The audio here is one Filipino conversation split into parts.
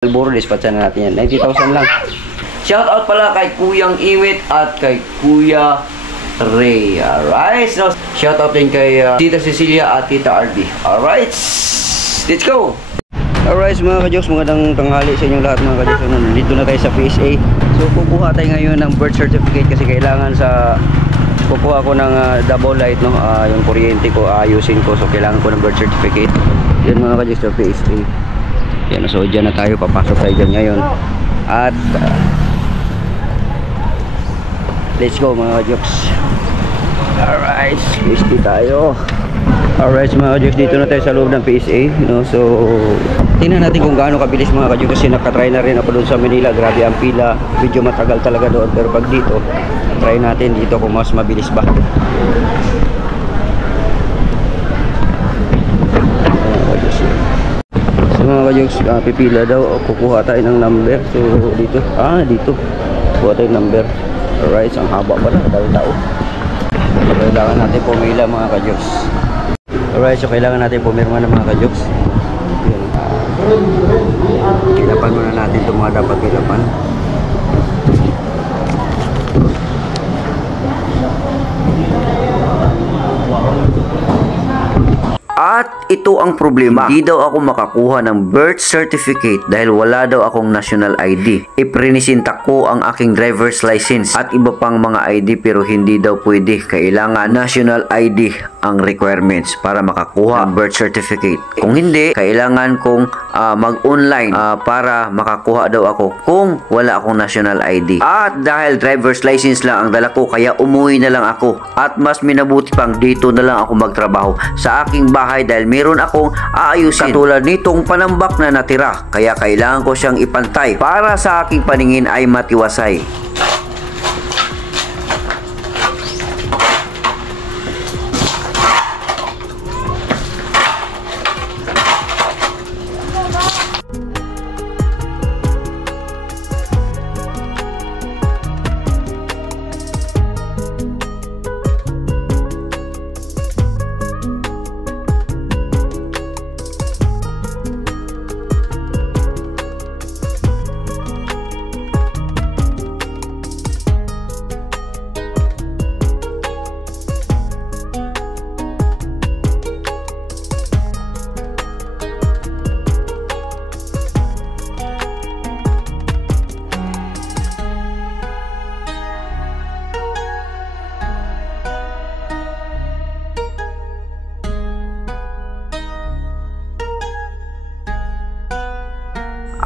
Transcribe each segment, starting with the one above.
Alburo, dispatchan na natin yan. 90,000 lang. Shout out pala kay Kuyang Imit at kay Kuya Ray. Alright. So, shout out din kay Tita Cecilia at Tita RB. Alright. Let's go. Alright mga kajoks, magandang tanghali sa inyong lahat mga kajoks. Nandito na tayo sa PSA. So, kukuha tayo ngayon ng birth certificate kasi kailangan sa kukuha ko ng double light, no? Yung kuryente ko ayusin ko. So, kailangan ko ng birth certificate. Yan mga kajoks sa PSA. Yan, so dyan na tayo, papasok tayo dyan ngayon. At let's go mga kajoks. Alright, PSA tayo. Alright mga kajoks, dito na tayo sa loob ng PSA, no? So tingnan natin kung gaano kabilis mga kajoks, kasi nakatry na rin ako doon sa Manila. Grabe ang pila, medyo matagal talaga doon. Pero pag dito, try natin dito kung mas mabilis ba. Mga kajoks, pipila daw, kukuha tayo ng number. So dito, dito kuha tayo ng number. Alright, ang haba pala, dahil tao. So, kailangan natin pumila mga kajoks. Alright, so kailangan natin pumirma ng mga kajoks. Kilapan muna natin itong mga dapat kilapan. At ito ang problema, hindi daw ako makakuha ng birth certificate dahil wala daw akong national ID. Iprinisinta ko ang aking driver's license at iba pang mga ID pero hindi daw pwede. Kailangan national ID ang requirements para makakuha ng birth certificate. Kung hindi, kailangan kong mag-online para makakuha daw ako kung wala akong national ID. At dahil driver's license lang ang dala ko, kaya umuwi na lang ako. At mas minabuti pang dito na lang ako magtrabaho sa aking bahay dahil meron akong aayusin katulad nitong panambak na natira, kaya kailangan ko siyang ipantay para sa aking paningin ay matiwasay.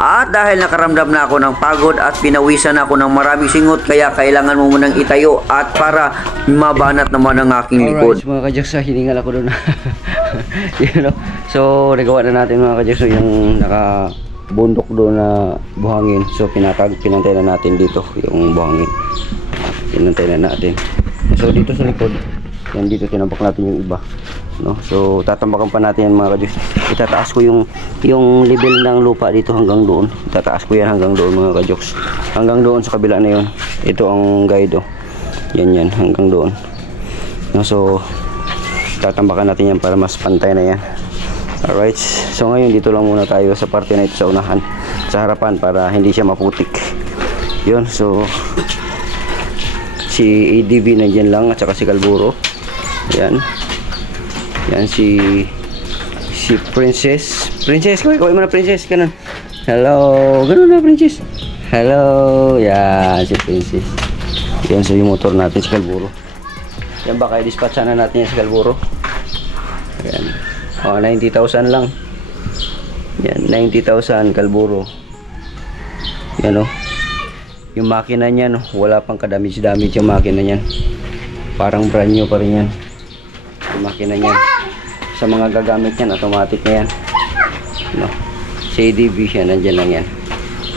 At dahil nakaramdam na ako ng pagod at pinawisan ako ng maraming singot, kaya kailangan mo munang itayo at para mabanat naman ang aking likod. Alright mga kajoks, hiningal ako doon. You know? So nagawa na natin mga kajoks yung nakabundok doon na buhangin. So pinantay na natin dito yung buhangin. Pinantay na natin. So dito sa likod, yan dito tinambak natin yung iba. No? So tatambakan pa natin yan mga kajoks. Itataas ko yung level ng lupa dito hanggang doon. Itataas ko yan hanggang doon mga kajoks. Hanggang doon sa kabila na yon. Ito ang guide, oh. Yan hanggang doon. No? So tatambakan natin yan para mas pantay na yan. Alright. So ngayon dito lang muna tayo sa parte na ito sa unahan, sa harapan, para hindi siya maputik. Yun. So si ADV na dyan lang at saka si Kalburo. Yan. Yan si Princess. Kawin mo na Princess, ganun. Hello, ganun na Princess. Hello, yan si Princess. Yan, so yung motor natin si Kalburo. Yan, baka i-dispatcha na natin yan si Kalburo. Yan, 90,000 lang. Yan, 90,000 Kalburo. Yan, yung makina niyan, wala pang kadamage yung makina niyan. Parang brand new pa rin yan yung makina niyan. Sa mga gagamit yan, automatic na yan, no? CDB siya, nandyan lang yan.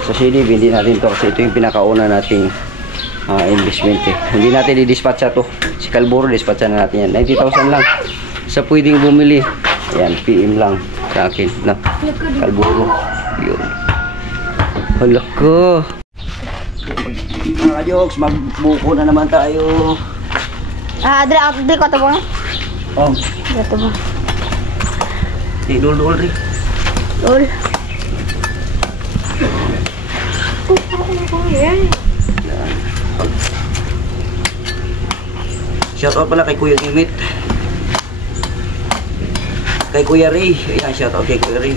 Sa CDB hindi natin to kasi ito yung pinakauna nating investment Hindi natin i-dispatcha to. Si Kalburo, dispatcha na natin yan. 90,000 lang sa pwedeng bumili. Ayan, PM lang sa akin, no? Kalburo, yun. Hala ko mga jokes, magbuko na naman tayo. Dre ko ito ba? Ito ba? Dul ri. Dul. Shoutout pala kay Kuya Imit. Kay Kuya Ray. Ayan, shoutout kay Kuya Ray.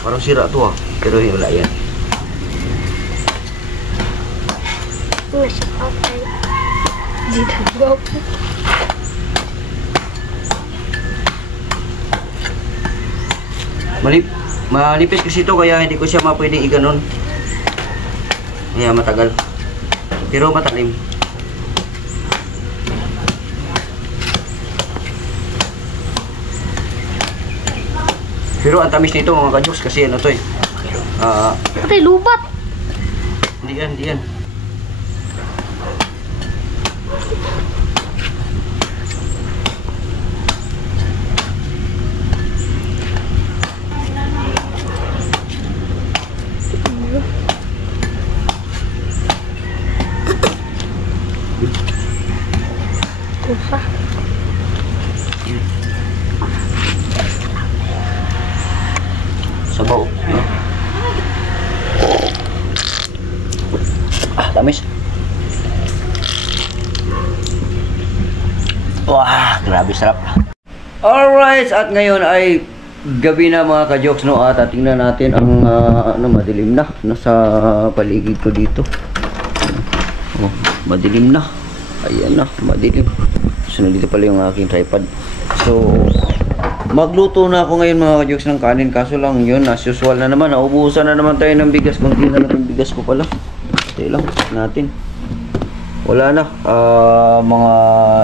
Parang sira to ah. Pero wala yan. Manipis kasi ito kaya hindi ko siya mapwedeng iganon. Kaya matagal. Pero matalim. Pero ang tamis nito mga kajoks kasi ano to eh. Patay, lubat. Hindi yan. Kusa. Sabaw. No? Tamis. Wah, grabe sarap. Alright, at ngayon ay gabi na mga ka-jokes, no? At tingnan natin ang madilim na nasa paligid ko dito. Oh, madilim na. Ayan na, madilim. So, nandito pala yung aking tripod. So, magluto na ako ngayon mga ka-jokes ng kanin. Kaso lang yun, as usual na naman. Naubusan na naman tayo ng bigas. Kunti na lang yung bigas ko pala. Ito lang natin. Wala na. Mga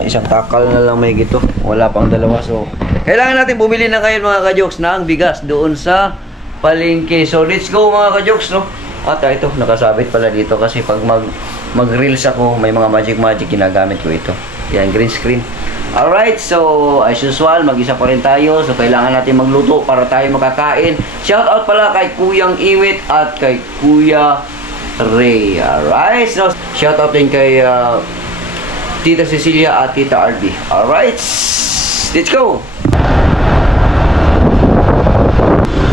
isang takal na lang may gito. Wala pang dalawa. So, kailangan natin bumili na ngayon mga ka-jokes ng bigas doon sa palengke. So, let's go mga ka-jokes, no? At ito, nakasabit pala dito kasi pag mag-reels ako, may mga magic ginagamit ko ito. Yan, green screen. Alright, so as usual, mag-isa pa rin tayo. So, kailangan natin magluto para tayo makakain. Shoutout pala kay Kuyang Imit at kay Kuya Ray. Alright, so shoutout din kay Tita Cecilia at Tita RB. Alright, let's go!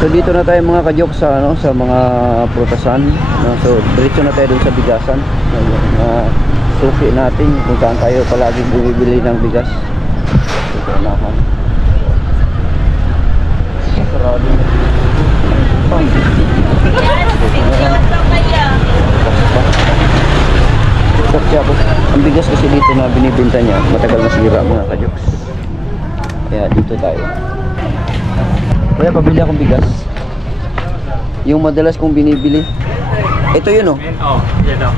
So dito na tayo mga ka-jokes sa sa mga prutasan. So diretso na tayo dun sa bigasan. Suki natin kung saan tayo palaging bumibili ng bigas. Ito naman. Sarado. Ang bigas kasi dito na binibenta niya, matagal na sira mga ka-jokes. Kaya dito tayo. Kaya pabili akong bigas. Yung madalas kong binibili. Ito yun oh. Oh, yan oh.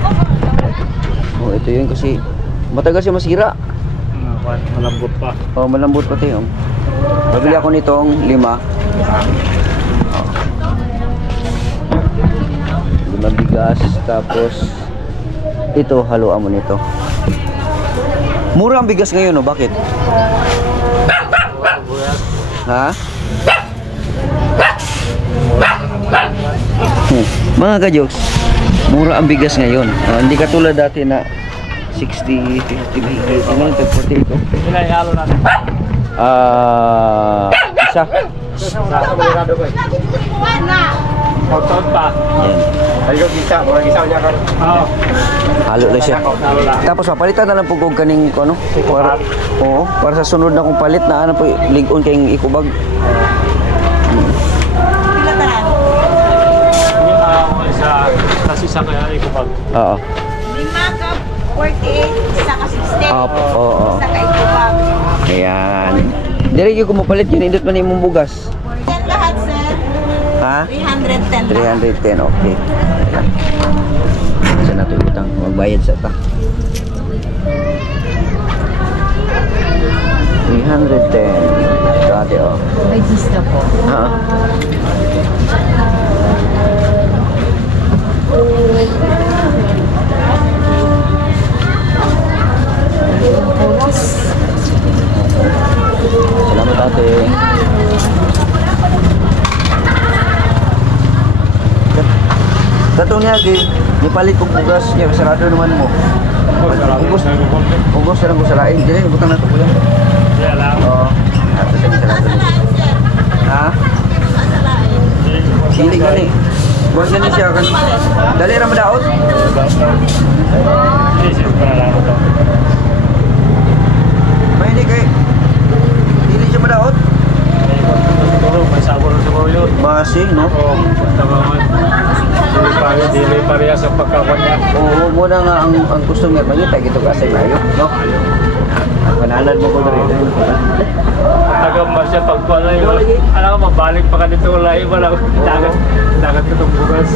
Oh, ito yun kasi matagal siya masira. Malambot pa. Oh, malambot pati yun. Pabili ako nitong 5. Oh. 5 bigas. Tapos ito, haluan mo nito. Mura ang bigas ngayon, oh. Bakit? Ha? Mga ka-jokes, mura ang bigas ngayon. Hindi katulad dati na 60, 50, 40 ito. Sila ihalo natin. Isa. Taon pa. Yan. Ayun, isa. Murang isa niya ka. Oo. Halo na siya. Tapos papalitan na lang po kung kaning ano. Para, oo, para sa sunod na kong palit na ano po ligon kayong ikubag. Isa kaya ikubag. Oo. 5 ka 48, isa ka 60. Oo. Isa ka ikubag. Ayan. Dili ko mapalit yun, indot man imong bugas. Yan lahat, sir. Ha? 310 lang. 310, okay. Ayan. Saan natin utang? Magbayad sa ta. 310. Dati oh. May gista po. Ha? Salamat ate. Katong niya nipalit kong bugas niya, sarado naman mo. Ugos na lang ko sa lain. Dili, butang na ito ko yan. Kaya lang. Oo. Ato siya sarado. Ha? Sili gani. Buwan gani siya kan. Dali ra madaot. Isis pa lang ito. May hindi kay. Dili siya madaot. Siguro, may sabor siguro yun. Basi, no? Oo, basta naman. Dili pareha sa pagkawan niya. Oo, muna nga ang customer mangita gito kasi mayo, no? Kanalan mo ko rin. Tagam ba siya pagpalay? Alam ko, mabalik pa ka dito. Wala iba lang. Dagat ko itong bukas.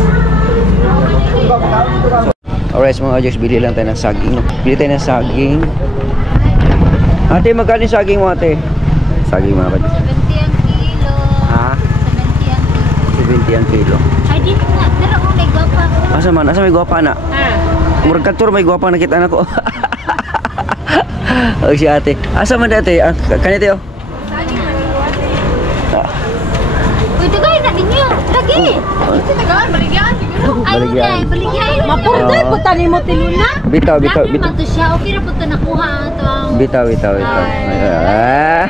Alright, mga kajos, bili lang tayo ng saging, no? Bili tayo ng saging. Ate, magkano yung saging mo, ate? Saging, mga kajos. 70 ang kilo. Ha? 70 ang kilo. 70 ang kilo. Ay, di na. Tara ko, may gwapa. Asa man? Asa may gwapa na? Murag kantor, may gwapa nakita na ko. Oh, si ate. Asa man dati? Kanite, oh. Uy, tagay na ninyo. Lagi. Baligyan. Ay, Baligyan. baligyan. Mapurday po tani mo tiluna. Bitaw, bitaw, Laki bitaw. man to siya. Okay na po ito nakuha. Ito ang... Bitaw, bitaw, bitaw. Ah.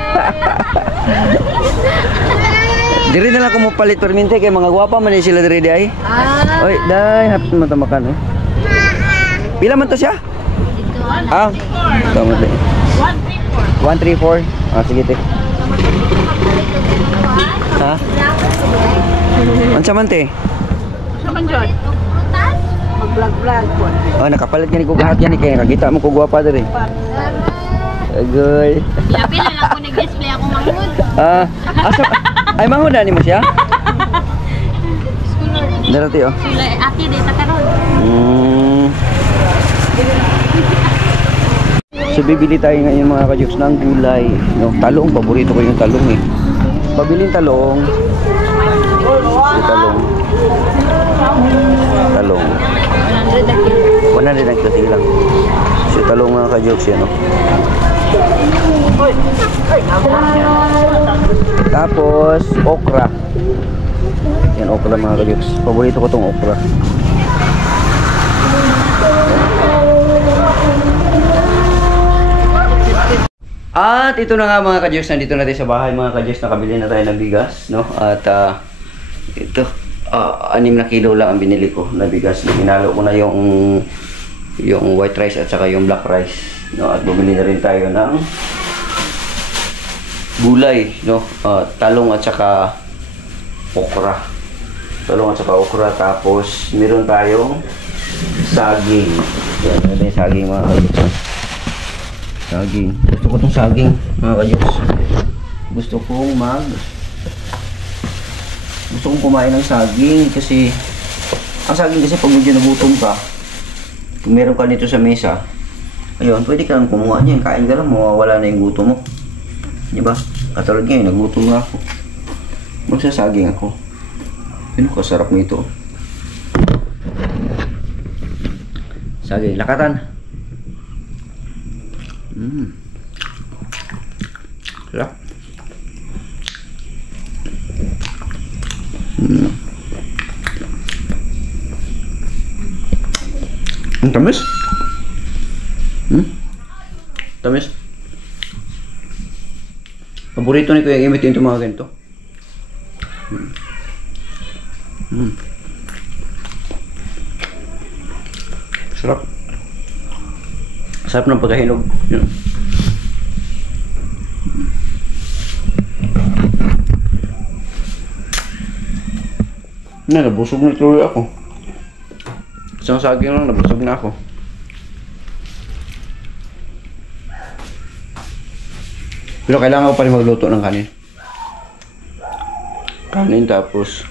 Diri na lang ko mo palit perminte kay mga gwapa man sila diri di ay. Oy, dai hapit mo tamakan eh. Pila man to siya? Dito. Ah. Tama din. 134. Ah, sige te. Ha? Unsa man te? Sa man jud. Prutas? Mag-vlog po. Oh, nakapalit gani ko gahat yan kay nakita mo ko gwapa diri. Agoy. Labi na lang ko nag-display ako mangod. Ah, asa ay manguda ni mo siya? Darati oh. Sila ate dito karon. So bibili tayo ngayon mga kajoks ng gulay, no? Talong, paborito ko yung talong eh. Pabiling talong. Yung talong. Talong. 100 ang kilo. Sige lang. So talong mga kajoks yan, no? Tapos okra. Yan okra mga kajoks. Paborito ko tong okra. At ito na nga mga kajoks, nandito natin sa bahay mga kajoks, nakabili na tayo ng bigas, no? At ito, 6 na kilo lang ang binili ko na bigas. Hinalo ko na yung white rice at saka yung black rice, no? At bumili na rin tayo ng gulay, no? Talong at saka okra. Talong at saka okra, tapos meron tayong saging. Yan, meron tayong saging mga kajoks. Saging. Gusto ko tong saging, mga kajoks. Gusto kong kumain ng saging kasi ang saging kasi pag medyo nagutom ka, kung meron ka nito sa mesa, ayun, pwede ka lang kumuha niyan. Kain ka lang, mawawala na yung gutom mo. Di ba? Katulad ngayon, nagutom na ako. Magsasaging ako. Yun ko, sarap nito. Saging, lakatan. Sarap. Ang tamis. Tamis. Paborito ni Kuya Imit yung mga ganito. Sarap. Sarap ng pagkahinog. Yun. Nabusog na tuloy ako. Isang saging lang, nabusog na ako. Pero kailangan ko pa rin magluto ng kanin. Kanin, tapos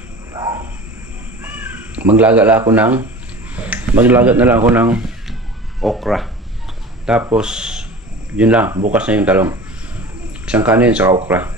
maglaga na lang ako ng okra. Tapos yun lang, bukas na yung talong. Isang kanin sa okra.